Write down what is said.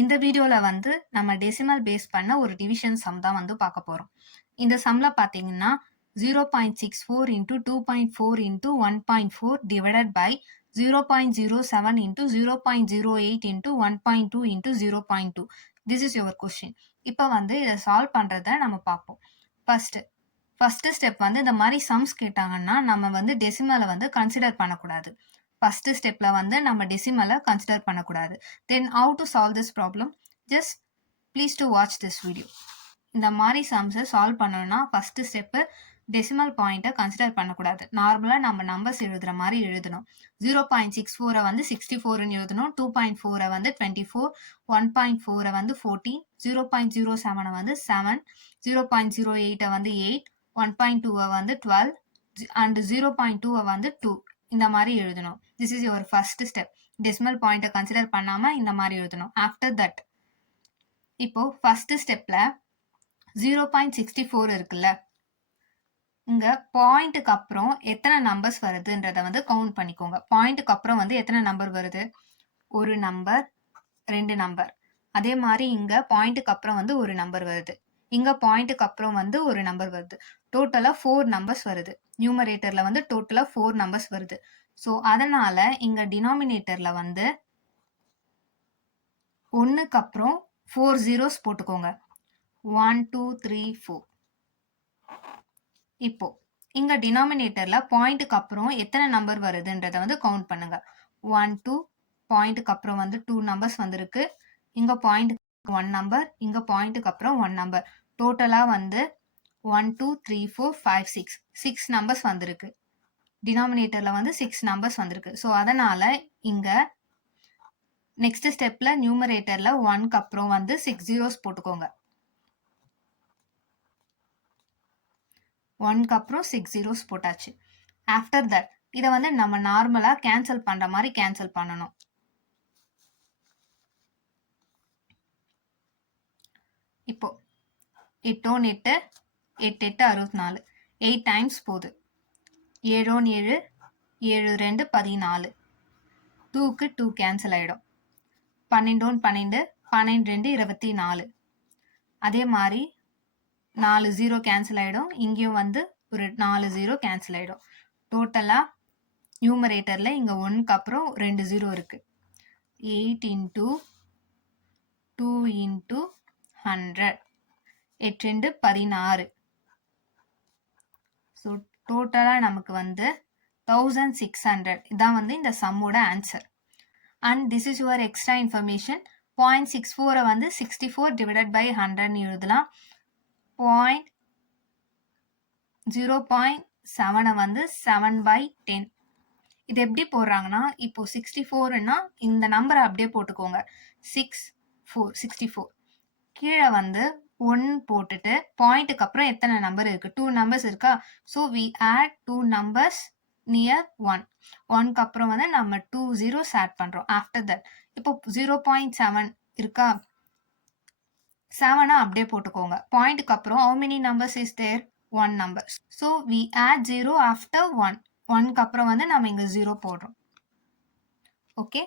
இந்த வீடியோல வந்து நம்ம டெசிமல் பேஸ் பண்ண ஒரு டிவிஷன் சம் தான் வந்து பார்க்க போறோம். இந்த சம்ல பார்த்தீங்கன்னா 0.64 into 2.4 into 1.4 divided by 0.07 into 0.08 into 1.2 into 0.2. This is your question. இப்போ வந்து இதை சால்வ் பண்றத நம்ம பார்ப்போம். ஃபர்ஸ்ட் ஸ்டெப் வந்து இந்த மாதிரி சம்ஸ் கேட்டாங்கன்னா நம்ம வந்து டெசிமலை வந்து கன்சிடர் பண்ணக்கூடாது. ஃபர்ஸ்ட் ஸ்டெப்ல வந்து நம்ம டெசிமலை கன்சிடர் பண்ணக்கூடாது. Then how to solve this problem, just please to watch this video. இந்த மாதிரி சம்ஸை சால்வ் பண்ணணும்னா ஃபர்ஸ்ட் ஸ்டெப்பு டெசிமல் பாயிண்ட்டை கன்சிடர் பண்ணக்கூடாது. நார்மலாக நம்ம நம்பர்ஸ் எழுதுகிற மாதிரி எழுதணும். 0.64 வந்து 64ன்னு எழுதணும், 2.4 வந்து 24, 1.4 வந்து 14, 0.07 வந்து 7, 0.08 வந்து 8, 1.2 வந்து 12 அண்ட் 0.2 வந்து 2. இந்த மாதிரி எழுதணும். This is your first step. Decimal பாயிண்ட்டை கன்சிடர் பண்ணாமல் இந்த மாதிரி எழுதணும். ஆஃப்டர் தட் இப்போ ஃபர்ஸ்ட் ஸ்டெப்ல 0.64 இருக்குல்ல, இங்க பாயிண்ட்டுக்கு அப்புறம் எத்தனை நம்பர்ஸ் வருதுன்றத வந்து கவுண்ட் பண்ணிக்கோங்க. பாயிண்ட்டுக்கு அப்புறம் வந்து எத்தனை நம்பர் வருது? ஒரு நம்பர், 2 நம்பர். அதே மாதிரி இங்க பாயிண்ட்டுக்கு அப்புறம் வந்து ஒரு நம்பர் வருது. இங்க பாயிண்ட்டுக்கு அப்புறம் வந்து ஒரு நம்பர் வருது. டோட்டலா 4 நம்பர்ஸ் வருது. நியூமரேட்டர்ல வந்து டோட்டலா 4 நம்பர்ஸ் வருது. ஸோ அதனால இங்க டினாமினேட்டர்ல வந்து 1க்கு அப்புறம் 4 zeros போட்டுக்கோங்க. 1 2 3 4. இப்போ இங்க டினாமினேட்டர்ல பாயிண்ட்டுக்கு அப்புறம் எத்தனை நம்பர் வருதுன்றத வந்து கவுண்ட் பண்ணுங்க. 1 2, பாயிண்ட்டுக்கு அப்புறம் வந்து 2 நம்பர்ஸ் வந்திருக்கு. இங்க பாயிண்ட்டுக்கு 1 நம்பர், இங்க பாயிண்ட்டுக்கு அப்புறம் 1 நம்பர். டோட்டலா வந்து 1 2 3 4 5 6 6 நம்பர்ஸ் வந்திருக்கு. டினாமினேட்டர்ல வந்து 6 நம்பர்ஸ் வந்திருக்கு. ஸோ அதனால இங்க நெக்ஸ்ட் ஸ்டெப்ல நியூமரேட்டர்ல 1க்கு அப்புறம் வந்து 6 zeros போட்டுக்கோங்க. 1க்கு அப்புறம் 6 zeros போட்டாச்சு. ஆஃப்டர் தட் இதை வந்து நம்ம நார்மலா கேன்சல் பண்ற மாதிரி கேன்சல் பண்ணணும். இப்போ 8 8 8 8 64, 8 டைம்ஸ் போகுது. 7 7, 7 2 14, 2க்கு 2 கேன்சல் ஆயிடும். 12 12, 12 2 24. அதே மாதிரி 4 0 கேன்சல் ஆயிடும். இங்கேயும் வந்து ஒரு 4 0 கேன்சல் ஆயிடும். டோட்டலா நியூமரேட்டர்ல இங்க 1க்கு அப்புறம் 2 0 இருக்கு. 8 into 2 into 100, 8 2 16. ஸோ டோட்டலா நமக்கு வந்து 1600. இதான் வந்து இந்த சம்மோட answer. And this is your extra information. 0.64 வந்து 64 divided by 100 எழுதலாம். 0.7 வந்து 7/10. இது எப்படி போடுறாங்கன்னா, இப்போ 64ன்னா இந்த நம்பரை அப்படியே போட்டுக்கோங்க. 64. கீழே வந்து 1 போட்டுட்டு பாயிண்ட்டுக்கு அப்புறம் எத்தனை நம்பர் இருக்கு? 2 நம்பர்ஸ் இருக்கா? So we add 2 numbers near 1. 1க்கு அப்புறம் வந்து நம்ம 2 zeros ஆட் பண்றோம். ஆஃப்டர் தட் இப்போ 0.7 இருக்கா? 7 அப்படியே போட்டுக்கோங்க. பாயிண்ட்டுக்கு அப்புறம் how many numbers is there? 1 number. So we add 0 after 1. 1க்கு அப்புறம் வந்து நம்ம இங்க 0 போடுறோம். ஓகே.